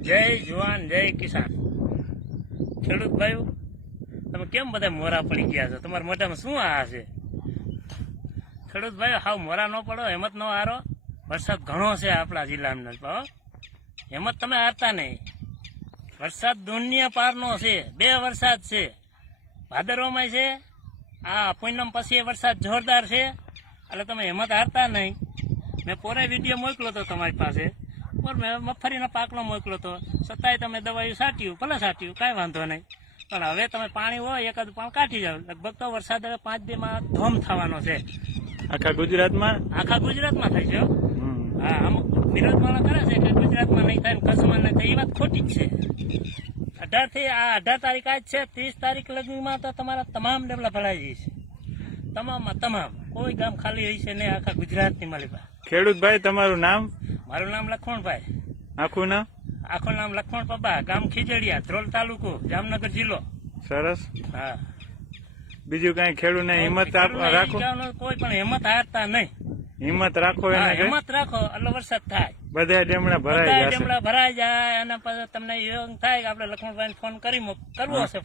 જય જવાન જય કિસાન. ખેડૂત ભાઈઓ, તમે કેમ બધા મોરા પડી ગયા છો? તમારા મોઢામાં શું આ છે? ખેડૂત ભાઈઓ, હાવ મોરા ન પડો, હેમત ન હારો. વરસાદ ઘણો છે આપણા જિલ્લામાં, હેમત તમે હારતા નહીં. વરસાદ દુનિયા પારનો છે. 2 વરસાદ છે, ભાદરવામાં છે, આ પૂનમ પછી વરસાદ જોરદાર છે. એટલે તમે હેમત હારતા નહીં. મેં પોરે વિડીયો મોકલો હતો તમારી પાસે, પણ મેં મગફળીનો પાકનો મોકલો હતો. છતાંય તમે દવાઈ છાંટ્યું, ભલે છાંટ્યું, કાંઈ વાંધો નહીં. પણ હવે તમે પાણી હોય એકાદ પાણ કાઢી જાવ. લગભગ તો વરસાદ હવે 5 દીમાં ધોમ થવાનો છે. આખા ગુજરાતમાં થાય છે. હા, અમુક વિરોધમાં કરે છે કે ગુજરાતમાં નહીં થાય, કચ્છમાં નહીં થાય. એ વાત ખોટી જ છે. 18 તારીખ આજ છે. 30 તારીખ લગીમાં તો તમારા તમામ ડેમલા ભરાઈ જશે. તમામ કોઈ ગામ ખાલી હોય છે નહીં આખા ગુજરાતની માલિકા. ખેડૂત ભાઈ, તમારું નામ? મારું નામ લખમણભાઈ. આખું નામ? આખું નામ લખમણ પબ્બા, ગામ ખીજડીયા, ધ્રોલ તાલુકો, જામનગર જિલ્લો. સરસ. હા, બીજું કઈ ખેડૂત ને હિંમત રાખો, કોઈ પણ હિંમત હારતા નહીં. હિંમત રાખો, હિંમત રાખો એટલે વરસાદ થાય. બધા ડેમડા ભરાઈ જાય. અને પછી તમને એવું થાય કે આપણે લક્ષ્મણભાઈ ફોન કરવો હશે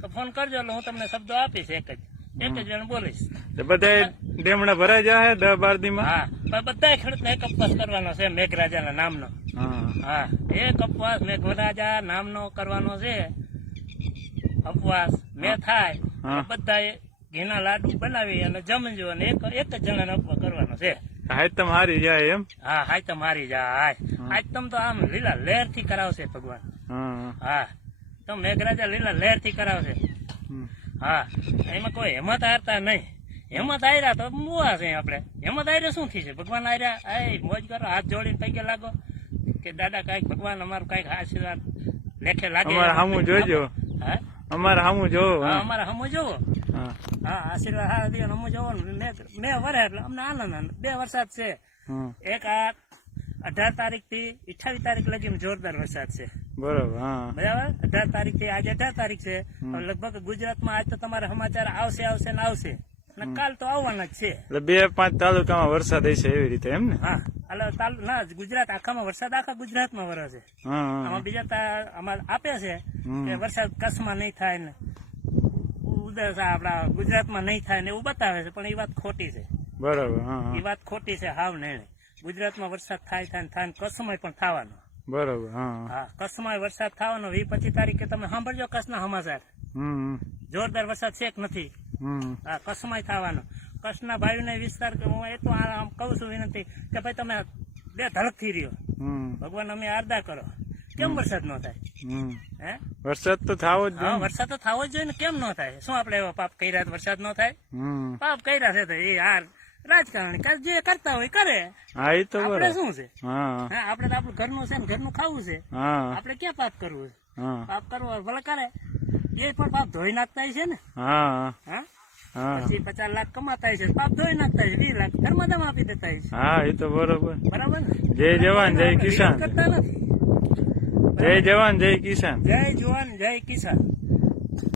તો ફોન કરજો. એટલે હું તમને શબ્દો આપીશ. એક જ જણ બોલીશ. બધા ડેમડા ભરાઈ જાય 10-12 દીમાં. હા, બધા ખેડૂતને એક કપાસ કરવાનો છે મેઘરાજા નામનો. હા, એક ઉપવાસ મેઘરાજા નામનો કરવાનો છે. ઉપવાસ મેં થાય બધા ઘીના લાડુ બનાવી અને જમજો, અને એક જ જણાને ઉપવાસ કરવાનો છે. હાયતમ હારી જાય એમ? હા, હાયતમ હારી જાય. હાયતમ તો આમ લીલા લહેર થી કરાવશે ભગવાન. હા, તો મેઘરાજા લીલા લહેર થી કરાવશે. હા, એમાં કોઈ હેમત હારતા નહીં. હેમત હાર્યા તો મુવા છે આપણે. હેમત હાર્યા શું થઈ છે? ભગવાન હાર્યા, મોજ કરો, હાથ જોડીને પૈકે લાગો કે દાદા કઈક ભગવાન અમારું કઈક આશીર્વાદ લેખે લાગે. અમારે સામું જોજો. હા, અમારે સામું જોવો. અમારે સામું જોવો. હા, આશીર્વાદ હારા દે, હમું જોવો. મેં વરે એટલે અમને આનંદ. 2 વરસાદ છે. એક આ 18 તારીખ થી 28 તારીખ લગી જોરદાર વરસાદ છે. બરોબર. બરાબર. 18 તારીખ થી આજે 18 તારીખ છે. લગભગ ગુજરાતમાં આજ તો તમારા સમાચાર આવશે ને આવશે. અને કાલ તો આવવાના જ છે. એટલે 2-5 તાલુકામાં વરસાદ હશે એવી રીતે એમ ને? હા, એટલે ના, ગુજરાત આખામાં વરસાદ આખા ગુજરાતમાં વરસે. આમાં બીજા આમાં આપે છે કે વરસાદ કચ્છમાં નહીં થાય ને આપડા ગુજરાતમાં નહીં થાય ને એવું બતાવે છે. પણ એ વાત ખોટી છે. બરોબર. એ વાત ખોટી છે હાવ નહીં. ગુજરાતમાં વરસાદ થાય ને કચ્છમાં પણ થવાનો. બરોબર. હા, કચ્છમાં વરસાદ થવાનો. 20-25 તારીખે તમે સાંભળજો કચ્છના સમાચાર. જોરદાર વરસાદ છે કે નથી? હા, કચ્છમાં થવાનો. કચ્છના ભાઈઓને વિસ્તાર હું એ તો આમ કહું છું વિનંતી કે ભાઈ તમે 2 ધડકથી રહ્યો. ભગવાન અમે આરદા કરો. કેમ વરસાદ ન થાય? હે, વરસાદ તો થવો જ જોઈએ. વરસાદ તો થવો જ જોઈએ ને. કેમ ન થાય? શું આપડે એવા પાપ કર્યા વરસાદ ન થાય? પાપ કર્યા છે તો એ રાજકારણ જે કરતા હોય કરે. હા, એ તો આપડે શું છે? હા, આપડે તો આપણું ઘરનું છે ને ઘરનું ખાવું છે. આપડે ક્યાં પાપ કરવું છે? પાપ કરવો ભલે કરે, એ પણ પાપ ધોઈ નાખતા છે ને. પછી 50 લાખ કમાતા છે, પાપ ધોઈ નાખતા છે. 20 લાખ ધર્મદામ આપી દેતા છે. હા, એ તો બરોબર. બરાબર ને? જય જવાન જય કિસાન. કરતા નથી. જય જવાન જય કિસાન. જય જવાન જય કિસાન.